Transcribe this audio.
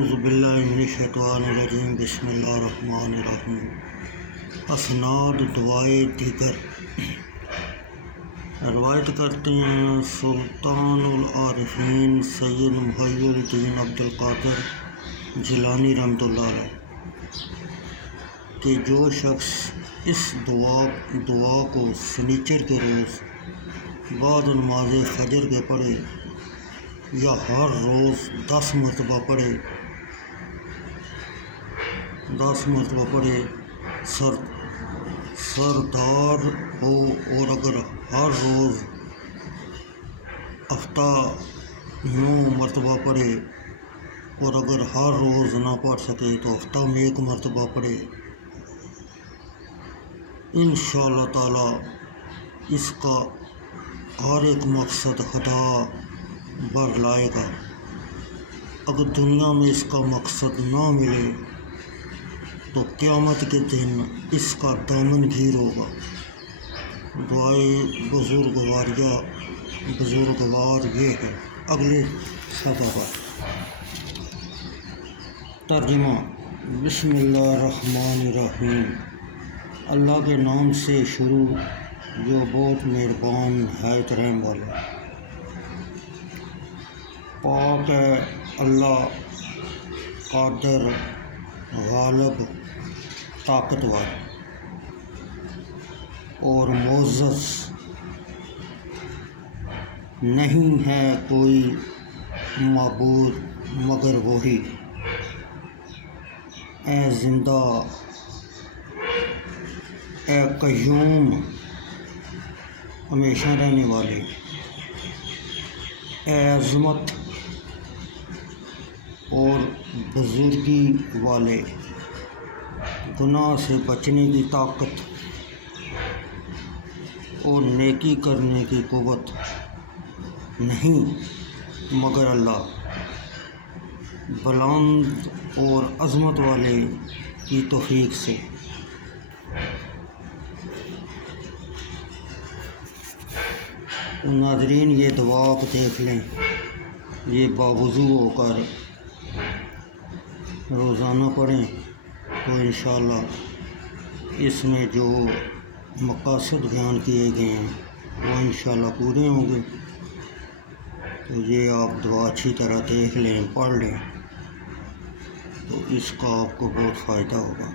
اعوذ باللہ من الشیطان الرجیم بسم اللہ الرحمن الرحیم۔ اسناد دعائے دیگر روایت کرتے ہیں سلطان العارفین سید محی الدین عبد القادر جیلانی رحمۃ اللہ علیہ کہ جو شخص اس دعا کو سنیچر کے روز بعد نماز فجر کے پڑھے یا ہر روز 10 مرتبہ پڑھے سردار ہو، اور اگر ہر روز ہفتہ 9 مرتبہ پڑھے اور اگر ہر روز نہ پڑھ سکے تو ہفتہ میں 1 مرتبہ پڑھے، انشاءاللہ تعالی اس کا ہر ایک مقصد خدا بر لائے گا۔ اگر دنیا میں اس کا مقصد نہ ملے تو قیامت کے دن اس کا دامن گیر ہوگا۔ دعائے بزرگوار یہ ہے۔ اگلے صفحہ پر ترجمہ۔ بسم اللہ الرحمن الرحیم۔ اللہ کے نام سے شروع جو بہت مہربان نہایت رحم والا۔ پاک ہے اللہ قادر غالب طاقتور اور معزز، نہیں ہے کوئی معبود مگر وہی۔ اے زندہ، اے قیوم، ہمیشہ رہنے والے، اے عظمت اور بزرگی والے، گناہ سے بچنے کی طاقت اور نیکی کرنے کی قوت نہیں مگر اللہ، بلند اور عظمت والے کی توفیق سے۔ ناظرین، یہ دعا آپ دیکھ لیں، یہ باوضو ہو کر روزانہ پڑھیں تو انشاءاللہ اس میں جو مقاصد بیان کیے گئے ہیں وہ انشاءاللہ پورے ہوں گے۔ تو یہ آپ دعا اچھی طرح دیکھ لیں، پڑھ لیں تو اس کا آپ کو بہت فائدہ ہوگا۔